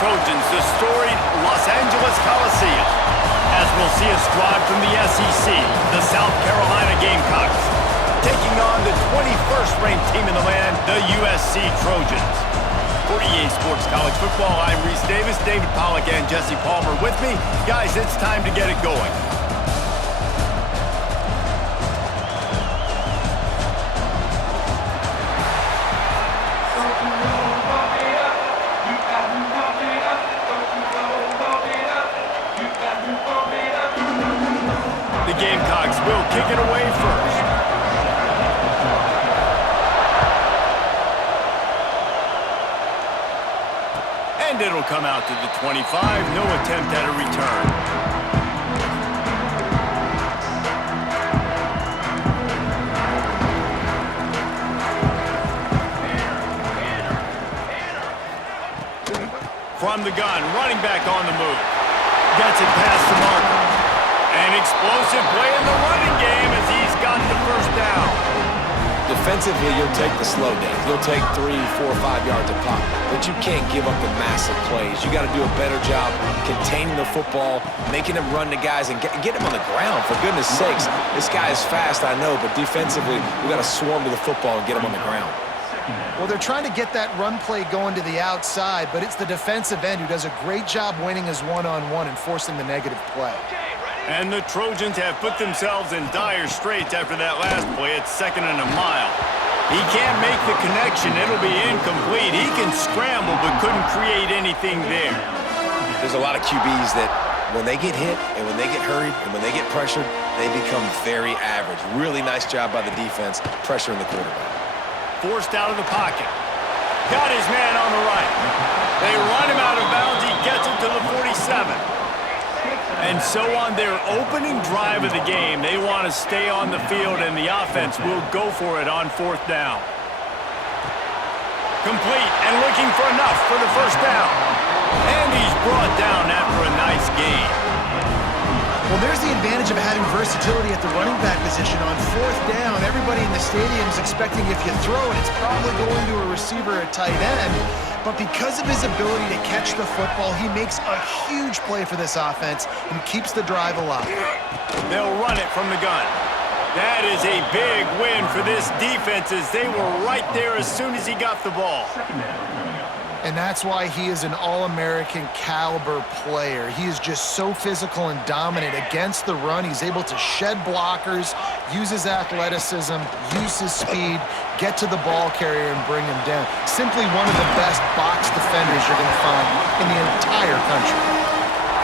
Trojans, the storied Los Angeles Coliseum, as we'll see a squad from the SEC, the South Carolina Gamecocks, taking on the 21st ranked team in the land, the USC Trojans. For EA Sports College Football, I'm Reese Davis, David Pollack, and Jesse Palmer with me. Guys, it's time to get it going. The Gamecocks will kick it away first. And it'll come out to the 25. No attempt at a return. From the gun, running back on the move. Gets it past the marker. An explosive play in the running game as he's got the first down. Defensively, you'll take the slow days. You'll take 3, 4, 5 yards a pop. But you can't give up the massive plays. You got to do a better job containing the football, making him run to guys, and get him on the ground. For goodness sakes, this guy is fast, I know, but defensively, we got to swarm to the football and get him on the ground. Well, they're trying to get that run play going to the outside, but it's the defensive end who does a great job winning his one-on-one and forcing the negative play. And the Trojans have put themselves in dire straits after that last play. It's 2nd and a mile. He can't make the connection. It'll be incomplete. He can scramble but couldn't create anything there. There's a lot of QBs that when they get hit and when they get hurried and when they get pressured, they become very average. Really nice job by the defense pressuring the quarterback. Forced out of the pocket. Got his man on the right. They run him out of bounds. He gets it to the 47. And so on their opening drive of the game, they want to stay on the field, and the offense will go for it on 4th down. Complete and looking for enough for the first down. And he's brought down after a nice gain. Well, there's the advantage of having versatility at the running back position. On 4th down, everybody in the stadium is expecting if you throw it, it's probably going to a receiver or tight end. But because of his ability to catch the football, he makes a huge play for this offense and keeps the drive alive. They'll run it from the gun. That is a big win for this defense as they were right there as soon as he got the ball. And that's why he is an All-American caliber player. He is just so physical and dominant against the run. He's able to shed blockers, use his athleticism, use his speed, get to the ball carrier and bring him down. Simply one of the best box defenders you're going to find in the entire country.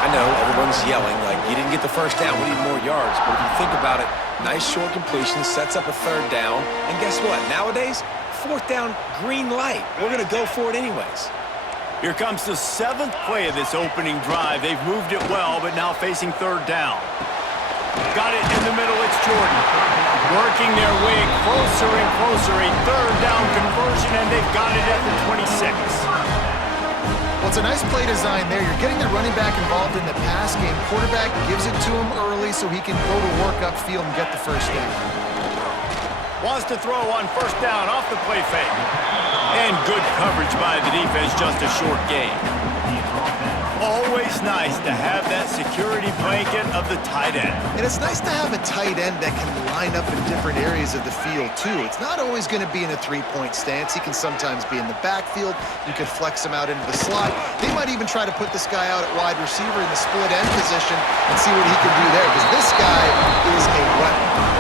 I know everyone's yelling like you didn't get the first down, we need more yards. But if you think about it, nice short completion, sets up a 3rd down. And guess what? Nowadays, 4th down, green light. We're going to go for it anyways. Here comes the 7th play of this opening drive. They've moved it well, but now facing 3rd down. Got it in the middle. It's Jordan. Working their way closer and closer. A 3rd down conversion, and they've got it at the 26. Well, it's a nice play design there. You're getting the running back involved in the pass game. Quarterback gives it to him early so he can go to work upfield and get the first down. Wants to throw on 1st down off the play fake. And good coverage by the defense, just a short gain. Always nice to have that security blanket of the tight end. And it's nice to have a tight end that can line up in different areas of the field, too. It's not always going to be in a 3-point stance. He can sometimes be in the backfield. You could flex him out into the slot. They might even try to put this guy out at wide receiver in the split end position and see what he can do there, because this guy is a weapon.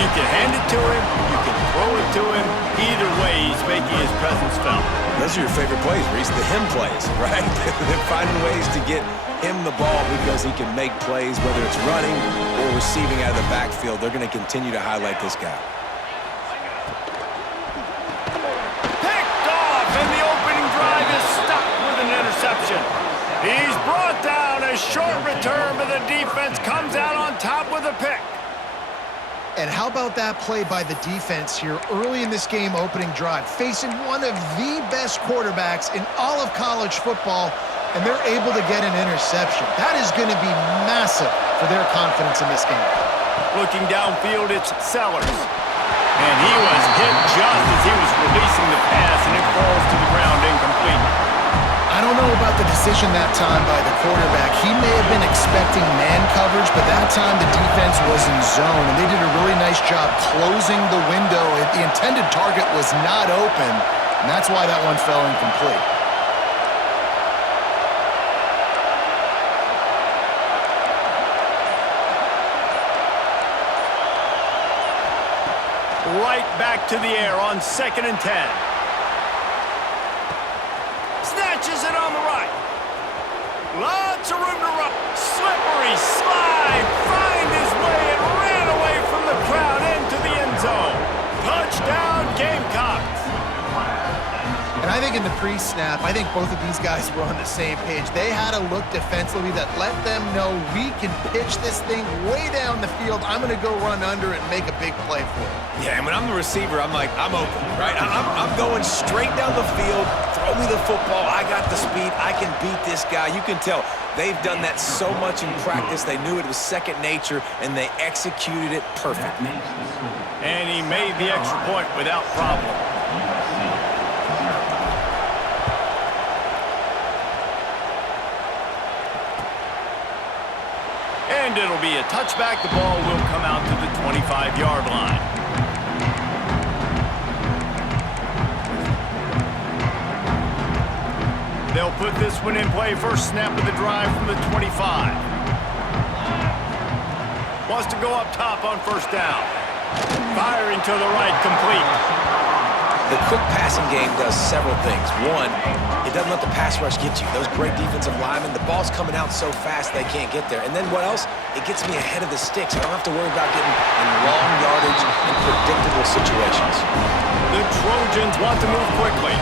You can hand it to him, you can throw it to him. Either way, he's making his presence felt. Those are your favorite plays, Reese, the him plays, right? They're finding ways to get him the ball because he can make plays, whether it's running or receiving out of the backfield. They're going to continue to highlight this guy. Picked off, and the opening drive is stopped with an interception. He's brought down. A short return, but the defense comes out on top with a pick. And how about that play by the defense here early in this game opening drive, facing one of the best quarterbacks in all of college football, and they're able to get an interception. That is going to be massive for their confidence in this game. Looking downfield, it's Sellers. And he was hit just as he was releasing the pass, and it falls to the ground incomplete. I I don't know about the decision that time by the quarterback. He may have been expecting man coverage, but that time the defense was in zone, and they did a really nice job closing the window. The intended target was not open, and that's why that one fell incomplete. Right back to the air on 2nd and 10. Snatches it on the right. Lots of room to run. Slippery slide. Find his way and ran away from the crowd into the end zone. Touchdown, Gamecocks. And I think in the pre-snap, I think both of these guys were on the same page. They had a look defensively that let them know we can pitch this thing way down the field. I'm going to go run under it and make a big play for it. Yeah, and when I'm the receiver, I'm like, I'm open, right? I'm going straight down the field. Throw me the football. I got the speed. I can beat this guy. You can tell they've done that so much in practice. They knew it was second nature, and they executed it perfectly. And he made the extra point without problem. And it'll be a touchback. The ball will come out to the 25-yard line. They'll put this one in play. First snap of the drive from the 25. Wants to go up top on first down. Firing to the right, complete. The quick passing game does several things. One, it doesn't let the pass rush get you. Those great defensive linemen, the ball's coming out so fast they can't get there. And then what else? It gets me ahead of the sticks. I don't have to worry about getting in long yardage and predictable situations. The Trojans want to move quickly.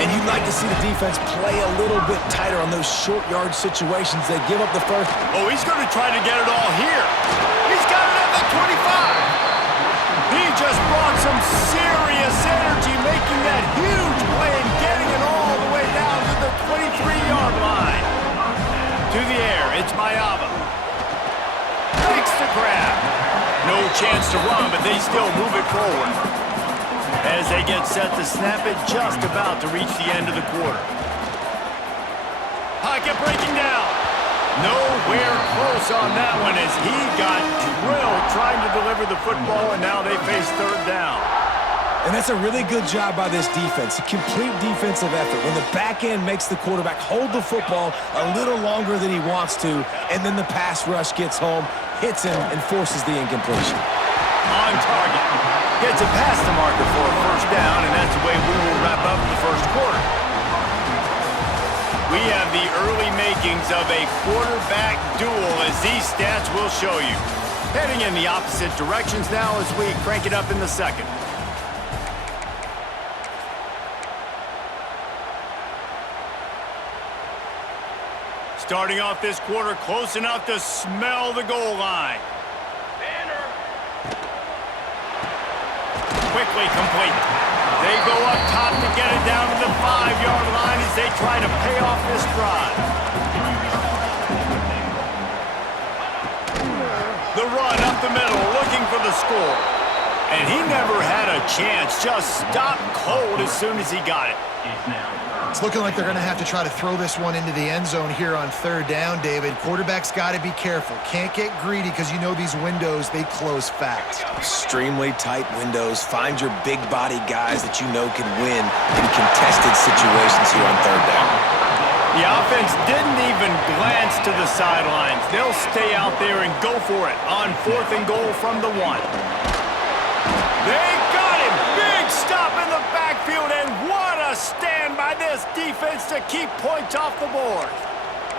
And you'd like to see the defense play a little bit tighter on those short yard situations. They give up the first. Oh, he's going to try to get it all here. He's got it at the 25. He just brought some serious energy, making that huge play and getting it all the way down to the 23-yard line. To the air, it's Mayava. Makes the grab. No chance to run, but they still move it forward. As they get set to snap it, just about to reach the end of the quarter. Pocket breaking down. Nowhere close on that one as he got drilled trying to deliver the football, and now they face third down. And that's a really good job by this defense, a complete defensive effort. When the back end makes the quarterback hold the football a little longer than he wants to, and then the pass rush gets home, hits him, and forces the incompletion. On target. Gets it past the marker for a first down, and that's the way we will wrap up the first quarter. We have the early makings of a quarterback duel, as these stats will show you. Heading in the opposite directions now as we crank it up in the second. Starting off this quarter close enough to smell the goal line. Quickly complete. They go up top to get it down to the 5-yard line as they try to pay off this drive. The run up the middle, looking for the score. And he never had a chance, just stopped cold as soon as he got it. It's looking like they're going to have to try to throw this one into the end zone here on third down, David. Quarterback's got to be careful. Can't get greedy because you know these windows, they close fast. Extremely tight windows. Find your big body guys that you know can win in contested situations here on third down. The offense didn't even glance to the sidelines. They'll stay out there and go for it on 4th and goal from the 1. They got him. Big stop in the backfield, and what a stand by this defense to keep points off the board.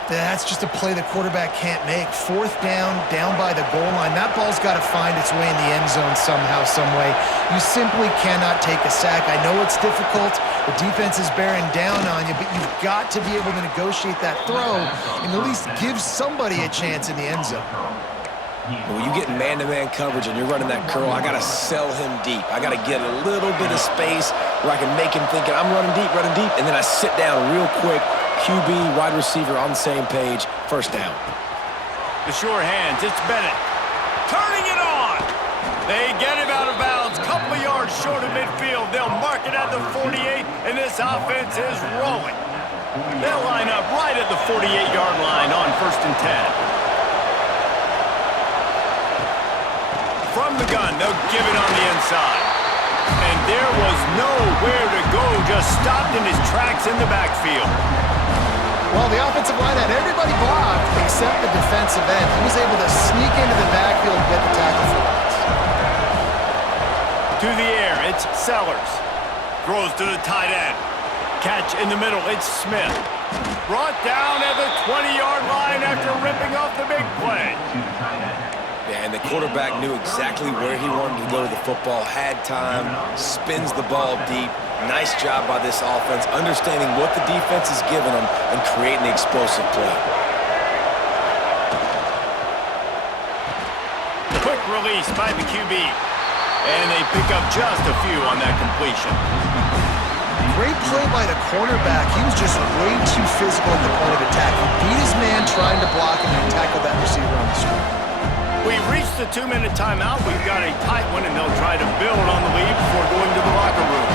That's just a play the quarterback can't make. 4th down, down by the goal line. That ball's got to find its way in the end zone somehow, some way. You simply cannot take a sack. I know it's difficult. The defense is bearing down on you, but you've got to be able to negotiate that throw and at least give somebody a chance in the end zone. When you get man-to-man coverage and you're running that curl, I got to sell him deep. I got to get a little bit of space where I can make him think I'm running deep, and then I sit down real quick. QB, wide receiver on the same page, first down. The sure hands, it's Bennett. Turning it on. They get him out of bounds, couple of yards short of midfield. They'll mark it at the 48, and this offense is rolling. They'll line up right at the 48-yard line on 1st and 10. From the gun, they'll give it on the inside. And there was nowhere to go, just stopped in his tracks in the backfield. Well, the offensive line had everybody blocked except the defensive end. He was able to sneak into the backfield and get the tackle for once. To the air, it's Sellers. Throws to the tight end. Catch in the middle, it's Smith. Brought down at the 20-yard line after ripping off the big play. Yeah, and the quarterback knew exactly where he wanted to go to the football, had time, spins the ball deep. Nice job by this offense, understanding what the defense is giving them and creating the explosive play. Quick release by the QB. And they pick up just a few on that completion. Great play by the cornerback. He was just way too physical at the point of attack. He beat his man trying to block him and tackled that receiver on the screen. We've reached the 2-minute timeout. We've got a tight one, and they'll try to build on the lead before going to the locker room.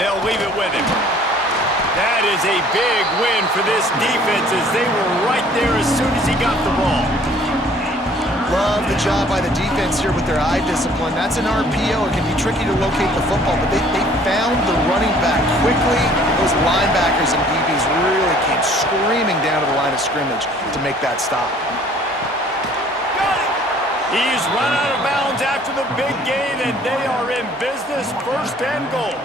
They'll leave it with him. That is a big win for this defense as they were right there as soon as he got the ball. Love the job by the defense here with their eye discipline. That's an RPO. It can be tricky to locate the football, but they found the running back quickly. Those linebackers and DBs really came screaming down to the line of scrimmage to make that stop. Got it! He's run out of bounds after the big gain, and they are in business, 1st and goal.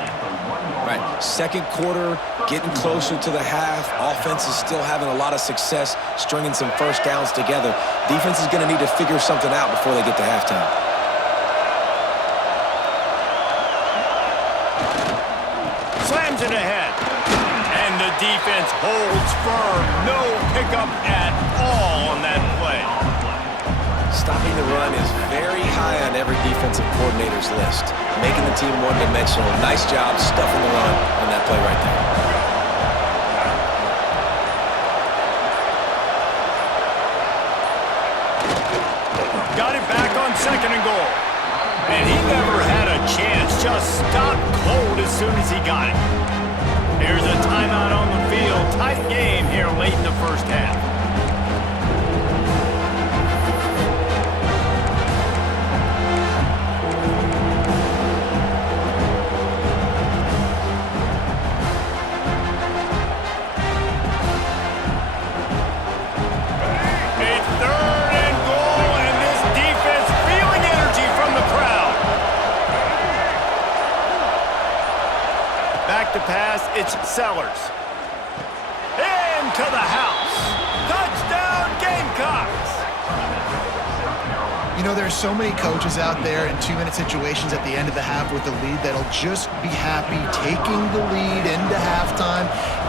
Right, second quarter, getting closer to the half. Offense is still having a lot of success stringing some first downs together. Defense is going to need to figure something out before they get to halftime. Slams it ahead. And the defense holds firm. No pickup at all on that play. Stopping the run is very high on every defensive coordinator's list. Making the team one-dimensional. Nice job stuffing the run on that play right there. Got it back on 2nd and goal. And he never had a chance. Just stopped cold as soon as he got it. There's a timeout on the field. Tight game here late in the 1st half. To pass, it's Sellers. Into the house. Touchdown, Gamecocks. You know, there's so many coaches out there in 2-minute situations at the end of the half with the lead that'll just be happy taking the lead into halftime.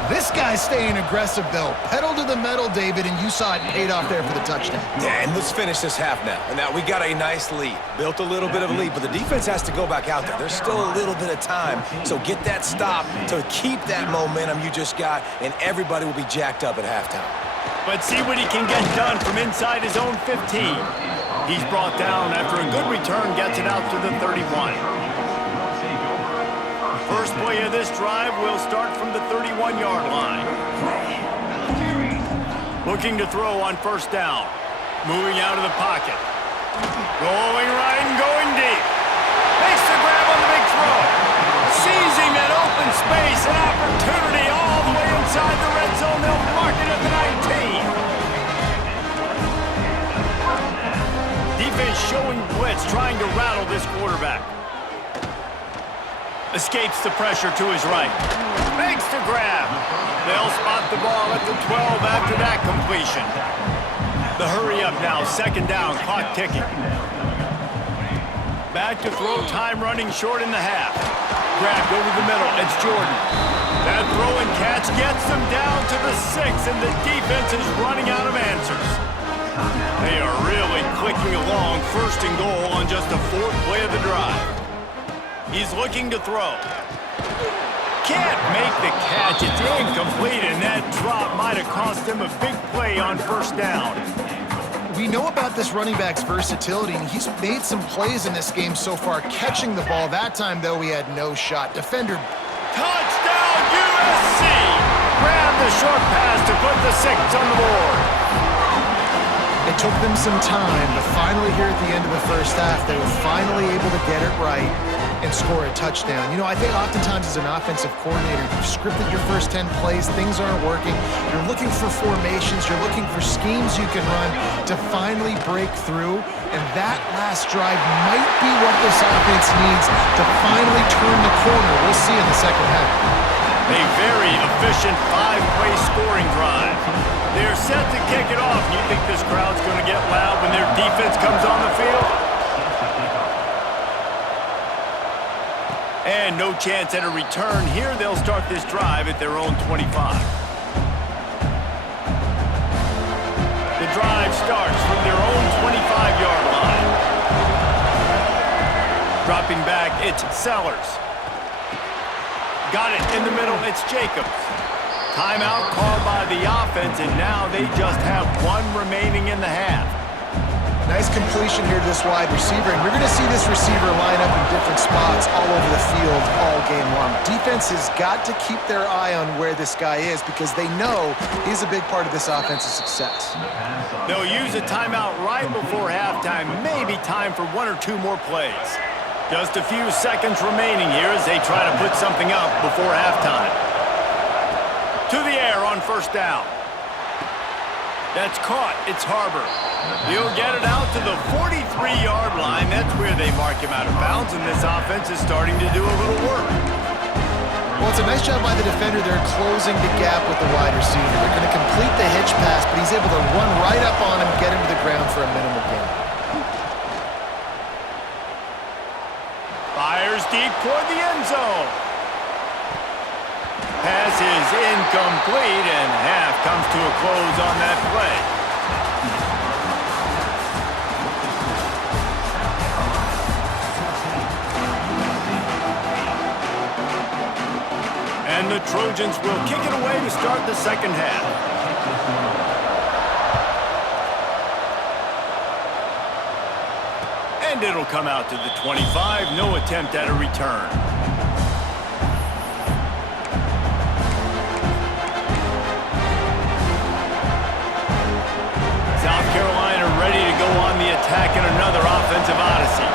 This guy's staying aggressive, though. Pedal to the metal, David, and you saw it paid off there for the touchdown. Yeah, and let's finish this half now. And now we got a nice lead. Built a little bit of a lead, but the defense has to go back out there. There's still a little bit of time. So get that stop to keep that momentum you just got, and everybody will be jacked up at halftime. Let's see what he can get done from inside his own 15. He's brought down after a good return, gets it out to the 31. First play of this drive will start from the 31-yard line. Looking to throw on 1st down. Moving out of the pocket. Going right and going deep. Makes the grab on the big throw. Seizing that open space, an opportunity all the way inside the red zone. They'll mark it at the 19. Defense showing blitz, trying to rattle this quarterback. Escapes the pressure to his right. Makes the grab. They'll spot the ball at the 12 after that completion. The hurry up now, 2nd down, clock ticking. Back to throw, time running short in the half. Grabbed over the middle, it's Jordan. That throw and catch gets them down to the 6, and the defense is running out of answers. They are really clicking along, 1st and goal on just the 4th play of the drive. He's looking to throw. Can't make the catch. It's incomplete, and that drop might have cost him a big play on 1st down. We know about this running back's versatility, and he's made some plays in this game so far, catching the ball. That time, though, he had no shot. Defender. Touchdown, USC grab the short pass to put the 6 on the board. It took them some time, but finally here at the end of the first half, they were finally able to get it right and score a touchdown. You know, I think oftentimes as an offensive coordinator, you've scripted your first 10 plays, things aren't working. You're looking for formations, you're looking for schemes you can run to finally break through, and that last drive might be what this offense needs to finally turn the corner. We'll see in the second half. A very efficient 5-play scoring drive. They're set to kick it off. You think this crowd's going to get loud when their defense comes on the field? And no chance at a return here. They'll start this drive at their own 25. The drive starts from their own 25-yard line. Dropping back, it's Sellers. Got it in the middle, it's Jacobs. Timeout called by the offense, and now they just have 1 remaining in the half. Nice completion here to this wide receiver, and we're going to see this receiver line up in different spots all over the field all game long. Defense has got to keep their eye on where this guy is because they know he's a big part of this offense's success. They'll use a timeout right before halftime, maybe time for 1 or 2 more plays. Just a few seconds remaining here as they try to put something up before halftime. To the air on first down. That's caught. It's Harbor. He'll get it out to the 43-yard line. That's where they mark him out of bounds, and this offense is starting to do a little work. Well, it's a nice job by the defender. They're closing the gap with the wide receiver. They're going to complete the hitch pass, but he's able to run right up on him, get him to the ground for a minimal gain. Fires deep toward the end zone. Pass is incomplete, and half comes to a close on that play. And the Trojans will kick it away to start the second half. And it'll come out to the 25. No attempt at a return. South Carolina ready to go on the attack in another offensive odyssey.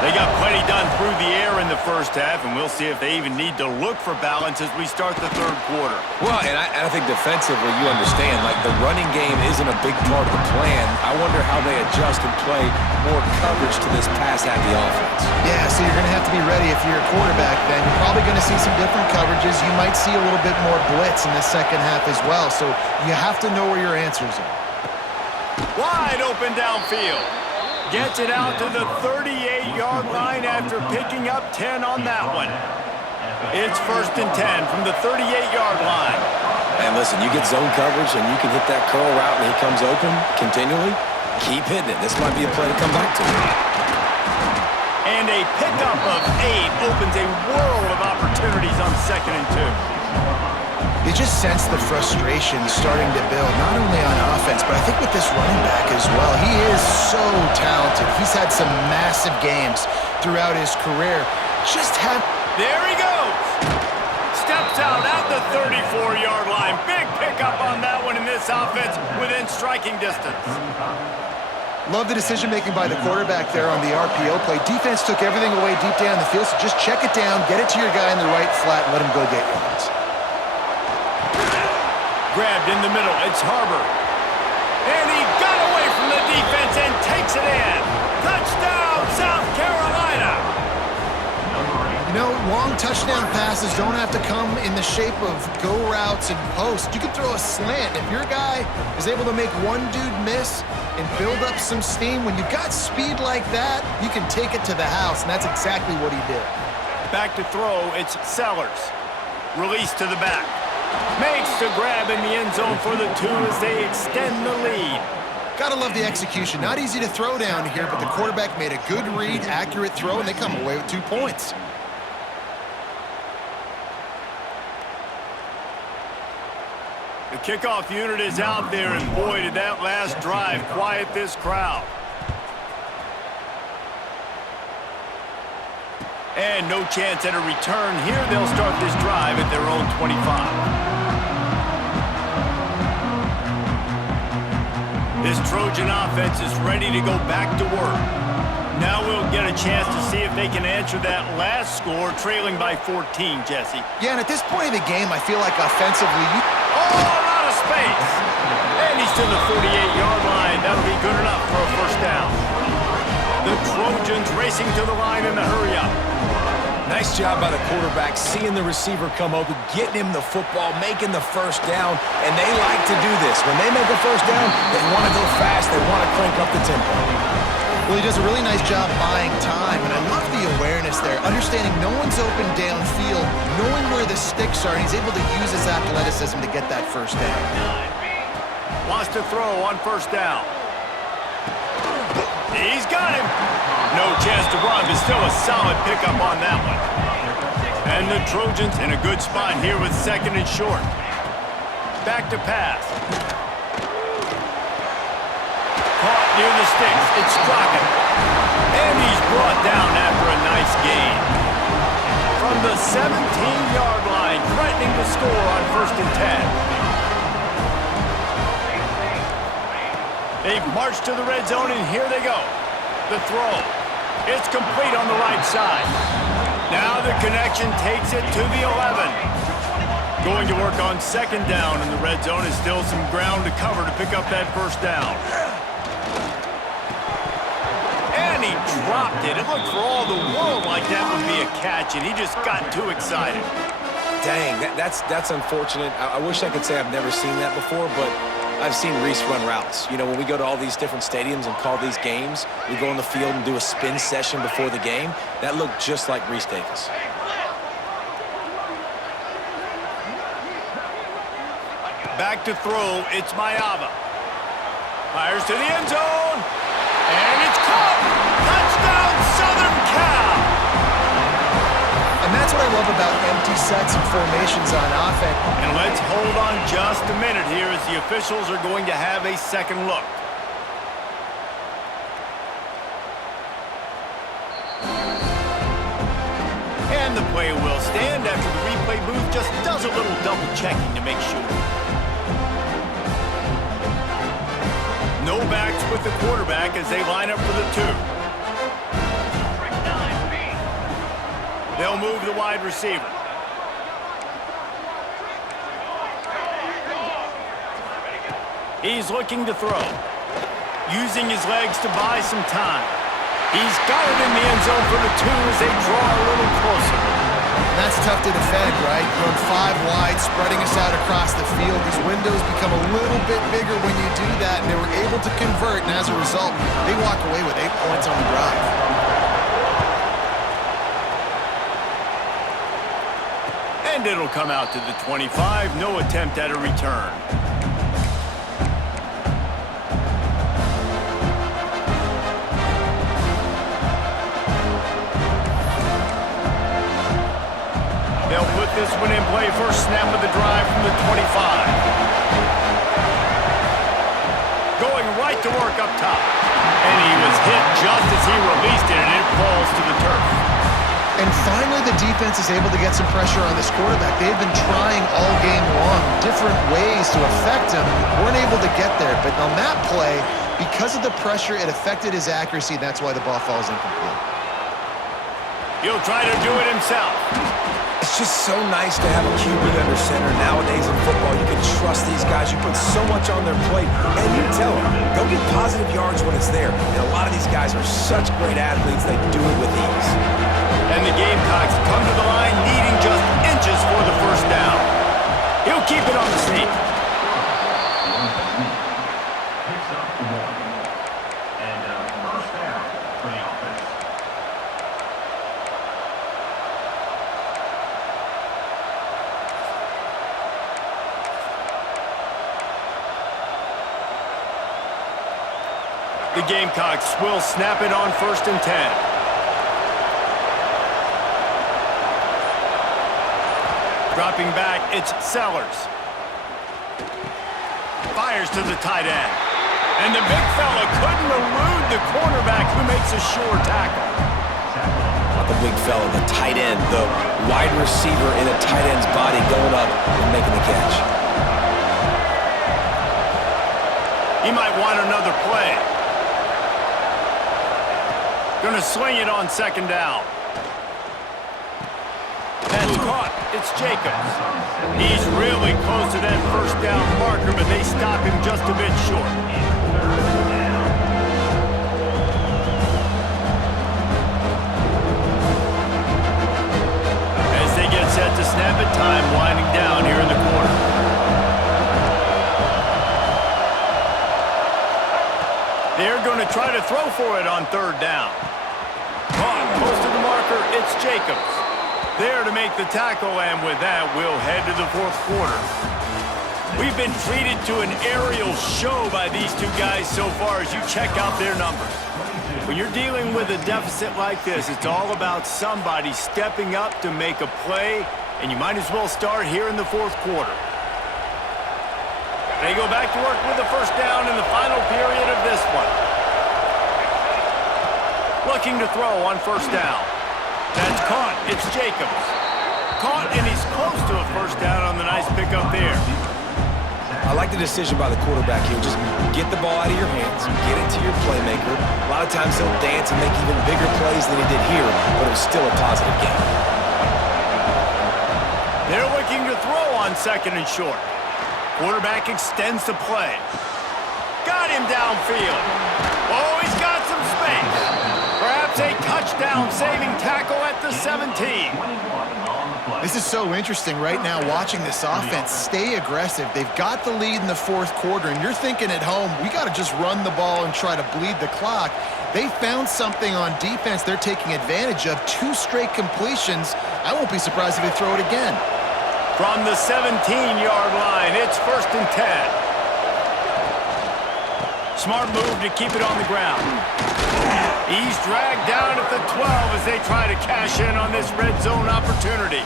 They got plenty done through the air in the first half, and we'll see if they even need to look for balance as we start the third quarter. Well, and I think defensively, you understand, like the running game isn't a big part of the plan. I wonder how they adjust and play more coverage to this pass-happy offense. Yeah, so you're going to have to be ready if you're a quarterback then. You're probably going to see some different coverages. You might see a little bit more blitz in the second half as well, so you have to know where your answers are. Wide open downfield. Gets it out to the 38-yard line after picking up 10 on that one. It's 1st and 10 from the 38-yard line. And listen, you get zone coverage and you can hit that curl route and he comes open continually. Keep hitting it. This might be a play to come back to. And a pickup of 8 opens a world of opportunities on 2nd and 2. You just sense the frustration starting to build, not only on offense, but I think with this running back as well. He is so talented. He's had some massive games throughout his career. There he goes. Steps out at the 34-yard line. Big pickup on that one in this offense within striking distance. Love the decision-making by the quarterback there on the RPO play. Defense took everything away deep down the field, so just check it down, get it to your guy in the right flat, and let him go get yards. Grabbed in the middle, it's Harbor. And he got away from the defense and takes it in. Touchdown, South Carolina! You know, long touchdown passes don't have to come in the shape of go routes and posts. You can throw a slant. If your guy is able to make one dude miss and build up some steam, when you've got speed like that, you can take it to the house, and that's exactly what he did. Back to throw, it's Sellers. Release to the back. Makes the grab in the end zone for the 2 as they extend the lead. Gotta love the execution. Not easy to throw down here, but the quarterback made a good read, accurate throw, and they come away with 2 points. The kickoff unit is out there, and boy, did that last drive quiet this crowd. And no chance at a return here. They'll start this drive at their own 25. This Trojan offense is ready to go back to work. Now we'll get a chance to see if they can answer that last score, trailing by 14, Jesse. Yeah, and at this point in the game, I feel like offensively... Out of space! And he's to the 48-yard line. That'll be good enough for a first down. The Trojans racing to the line in the hurry-up. Nice job by the quarterback, seeing the receiver come open, getting him the football, making the first down, and they like to do this. When they make a first down, they want to go fast, they want to crank up the tempo. Well, he does a really nice job buying time, and I love the awareness there, understanding no one's open downfield, knowing where the sticks are, and he's able to use his athleticism to get that first down. Wants to throw on first down. He's got him. No chance to run, but still a solid pickup on that one. And the Trojans in a good spot here with second and short. Back to pass. Caught near the sticks. It's Straka. And he's brought down after a nice gain. From the 17-yard line, threatening to score on first and 10. They've marched to the red zone, and here they go. The throw. It's complete on the right side. Now the connection takes it to the 11. Going to work on second down in the red zone is still some ground to cover to pick up that first down. And he dropped it. It looked for all the world like that would be a catch, and he just got too excited. Dang, that's unfortunate. I wish I could say I've never seen that before, but I've seen Reese run routes. You know, when we go to all these different stadiums and call these games, we go on the field and do a spin session before the game. That looked just like Reese Davis. Back to throw, it's Mayava. Fires to the end zone, and it's caught! Touchdown, Southern Cal! And that's what I love about empty sets and formations on offense. And let's hold on just a minute here as the officials are going to have a second look. And the play will stand after the replay booth just does a little double checking to make sure. No backs with the quarterback as they line up for the two. They'll move the wide receiver. He's looking to throw. Using his legs to buy some time. He's got it in the end zone for the two as they draw a little closer. And that's tough to defend, right? Going 5 wide, spreading us out across the field. These windows become a little bit bigger when you do that, and they were able to convert, and as a result, they walk away with 8 points on the drive. And it'll come out to the 25. No attempt at a return. They'll put this one in play. First snap of the drive from the 25. Going right to work up top. And he was hit just as he released it, and it falls to the turf. And finally, the defense is able to get some pressure on this quarterback. They've been trying all game long, different ways to affect him. Weren't able to get there. But on that play, because of the pressure, it affected his accuracy. That's why the ball falls incomplete. He'll try to do it himself. It's just so nice to have a QB under center. Nowadays in football, you can trust these guys. You put so much on their plate, and you tell them, go get positive yards when it's there. And a lot of these guys are such great athletes, they do it with ease. And the Gamecocks come to the line needing just inches for the first down. He'll keep it on the sneak. The Gamecocks will snap it on first and 10. Dropping back, it's Sellers. Fires to the tight end. And the big fella couldn't elude the cornerback who makes a sure tackle. the big fella, the tight end, the wide receiver in a tight end's body going up and making the catch. He might want another play. Gonna swing it on second down. That's caught. It's Jacobs. He's really close to that first down marker, but they stop him just a bit short. As they get set to snap it, time winding down here in the corner. They're going to try to throw for it on third down. Caught close to the marker. It's Jacobs. There to make the tackle, and with that, we'll head to the fourth quarter. We've been treated to an aerial show by these two guys so far as you check out their numbers. When you're dealing with a deficit like this, it's all about somebody stepping up to make a play, and you might as well start here in the fourth quarter. They go back to work with the first down in the final period of this one. Looking to throw on first down. That's caught. It's Jacobs. Caught, and he's close to a first down on the nice pickup there. I like the decision by the quarterback here. Just get the ball out of your hands, get it to your playmaker. A lot of times he'll dance and make even bigger plays than he did here, but it was still a positive game. They're looking to throw on second and short. Quarterback extends the play. Got him downfield. Oh, he's got some space. Perhaps a touchdown-saving tackle at the 17. This is so interesting right now watching this offense stay aggressive. They've got the lead in the fourth quarter, and you're thinking at home, we got to just run the ball and try to bleed the clock. They found something on defense they're taking advantage of. 2 straight completions. I won't be surprised if they throw it again. From the 17-yard line, it's first and 10. Smart move to keep it on the ground. He's dragged down at the 12 as they try to cash in on this red zone opportunity.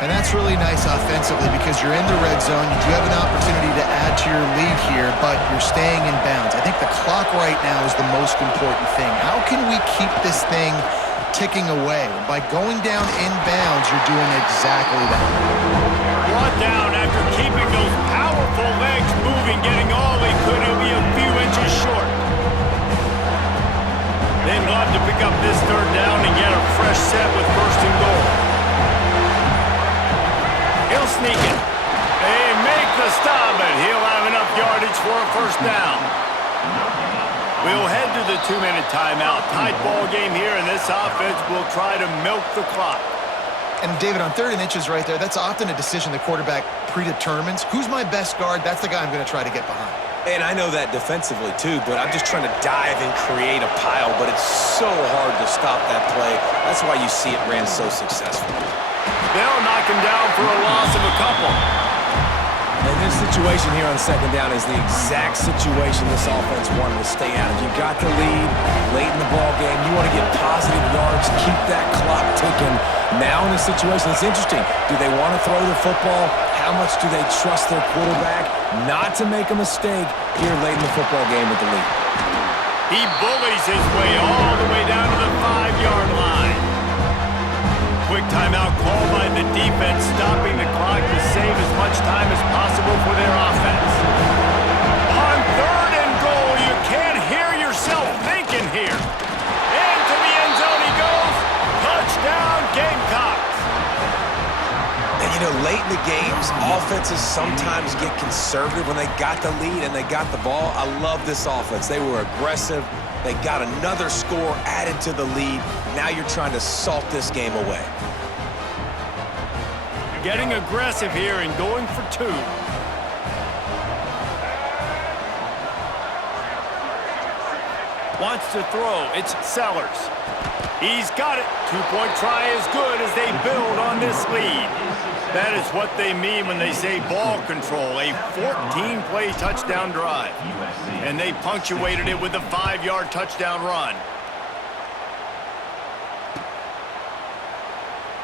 And that's really nice offensively because you're in the red zone. You do have an opportunity to add to your lead here, but you're staying in bounds. I think the clock right now is the most important thing. How can we keep this thing ticking away? By going down in bounds, you're doing exactly that. Brought down after keeping those powerful legs moving, getting all he could. He'll be a few inches short. They'd love to pick up this third down and get a fresh set with first and goal. He'll sneak it. They make the stop, but he'll have enough yardage for a first down. We'll head to the 2-minute timeout. Tight ball game here, and this offense will try to milk the clock. And David, on 3rd and inches right there, that's often a decision the quarterback predetermines. Who's my best guard? That's the guy I'm going to try to get behind. And I know that defensively too, but I'm just trying to dive and create a pile, but it's so hard to stop that play. That's why you see it ran so successful. They'll knock him down for a loss of a couple. And this situation here on second down is the exact situation this offense wanted to stay out of. You got the lead late in the ball game. You want to get positive yards, keep that clock ticking. Now in this situation, it's interesting. Do they want to throw the football? How much do they trust their quarterback not to make a mistake here late in the football game with the lead? He bullies his way all the way down to the 5-yard line. Quick timeout called by the defense, stopping the clock to save as much time as possible for their offense. On 3rd and goal, you can't hear yourself thinking here. Into the end zone he goes. Touchdown, Gamecocks. And you know, late in the games, offenses sometimes get conservative when they got the lead and they got the ball. I love this offense. They were aggressive. They got another score added to the lead. Now you're trying to salt this game away. Getting aggressive here and going for 2. Wants to throw. It's Sellers. He's got it. 2-point try is good as they build on this lead. That is what they mean when they say ball control. A 14-play touchdown drive. And they punctuated it with a 5-yard touchdown run.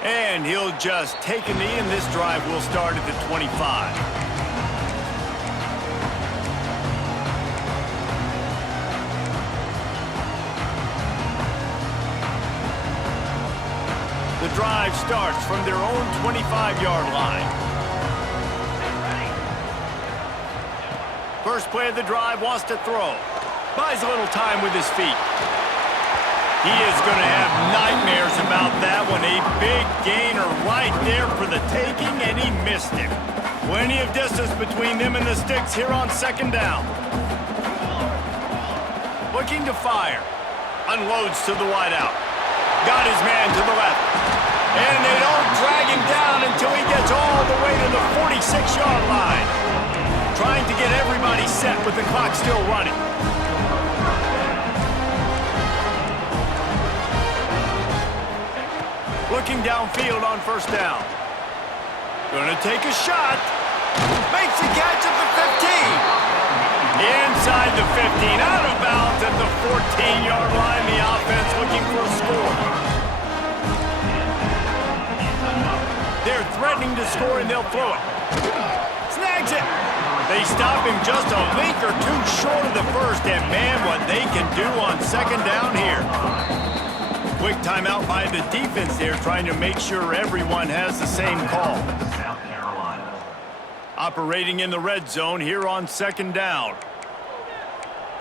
And he'll just take a knee, and this drive will start at the 25. drive starts from their own 25-yard line. First play of the drive, wants to throw. Buys a little time with his feet. He is going to have nightmares about that one. A big gainer right there for the taking, and he missed it. Plenty of distance between them and the sticks here on second down. Looking to fire. Unloads to the wideout. Got his man to the left. And they don't drag him down until he gets all the way to the 46-yard line. Trying to get everybody set with the clock still running. Looking downfield on first down. Gonna take a shot. Makes the catch at the 15. Inside the 15, out of bounds at the 14-yard line. The offense looking for a score. They're threatening to score, and they'll throw it. Snags it. They stop him just a link or two short of the first, and man, what they can do on second down here. Quick timeout by the defense there, trying to make sure everyone has the same call. Operating in the red zone here on second down.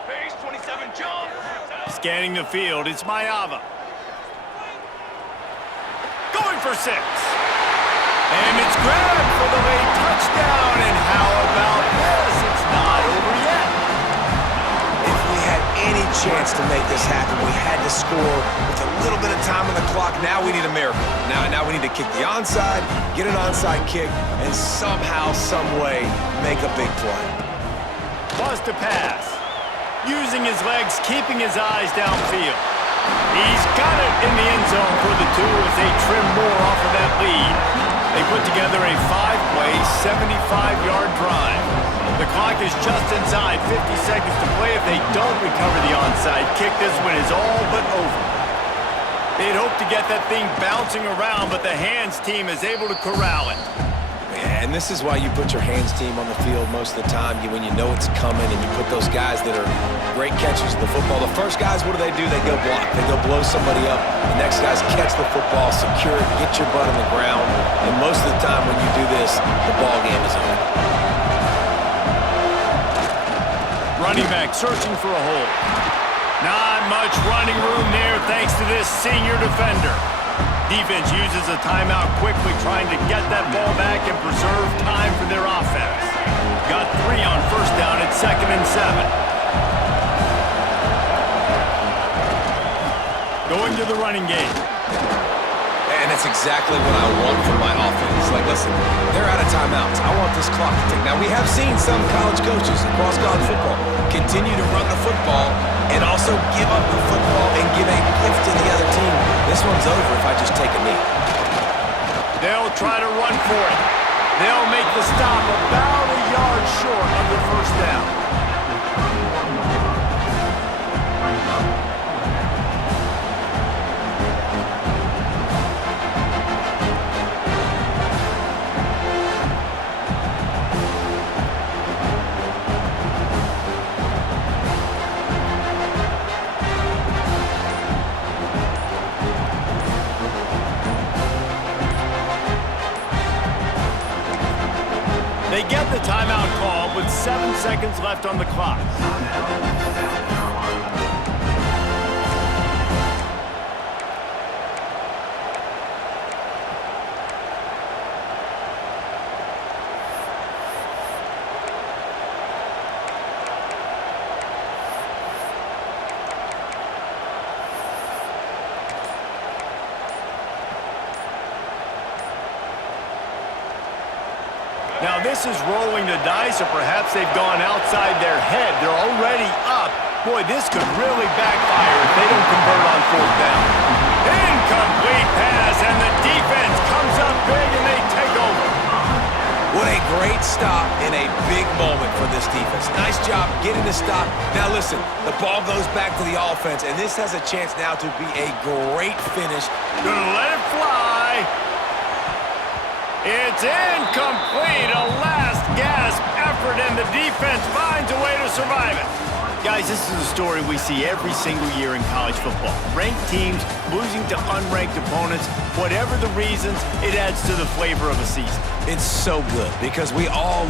Base 27 jump. Scanning the field, it's Mayava. Going for 6. And it's grabbed for the late touchdown. And how about this? It's not over yet. If we had any chance to make this happen, we had to score with a little bit of time on the clock. Now we need a miracle. Now we need to kick the onside, get an onside kick, and somehow, some way, make a big play. Wants to pass. Using his legs, keeping his eyes downfield. He's got it in the end zone for the 2 as they trim more off of that lead. They put together a 5-play, 75-yard drive. The clock is just inside 50 seconds to play. If they don't recover the onside kick, this one is all but over. They'd hope to get that thing bouncing around, but the hands team is able to corral it. And this is why you put your hands team on the field most of the time, when you know it's coming, and you put those guys that are great catchers of the football. The first guys, what do? They go block. They go blow somebody up. The next guys catch the football, secure it, get your butt on the ground. And most of the time when you do this, the ball game is over. Running back searching for a hole. Not much running room there thanks to this senior defender. Defense uses a timeout quickly, trying to get that ball back and preserve time for their offense. Got 3 on first down at 2nd and 7. Going to the running game. And that's exactly what I want from my offense. Like, listen, they're out of timeouts. I want this clock to tick. Now, we have seen some college coaches across college football continue to run the football and also give up the football and give a gift to the other team. This one's over if I just take a knee. They'll try to run for it. They'll make the stop about a yard short of the first down. They get the timeout call with 7 seconds left on the clock. Now this is rolling the dice, or perhaps they've gone outside their head. They're already up. Boy, this could really backfire if they don't convert on fourth down. Incomplete pass, and the defense comes up big, and they take over. What a great stop in a big moment for this defense. Nice job getting the stop. Now listen, the ball goes back to the offense, and this has a chance now to be a great finish. Gonna let it fly. It's incomplete. A last gasp effort, and the defense finds a way to survive it. Guys, this is a story we see every single year in college football. Ranked teams losing to unranked opponents. Whatever the reasons, it adds to the flavor of a season. It's so good because we all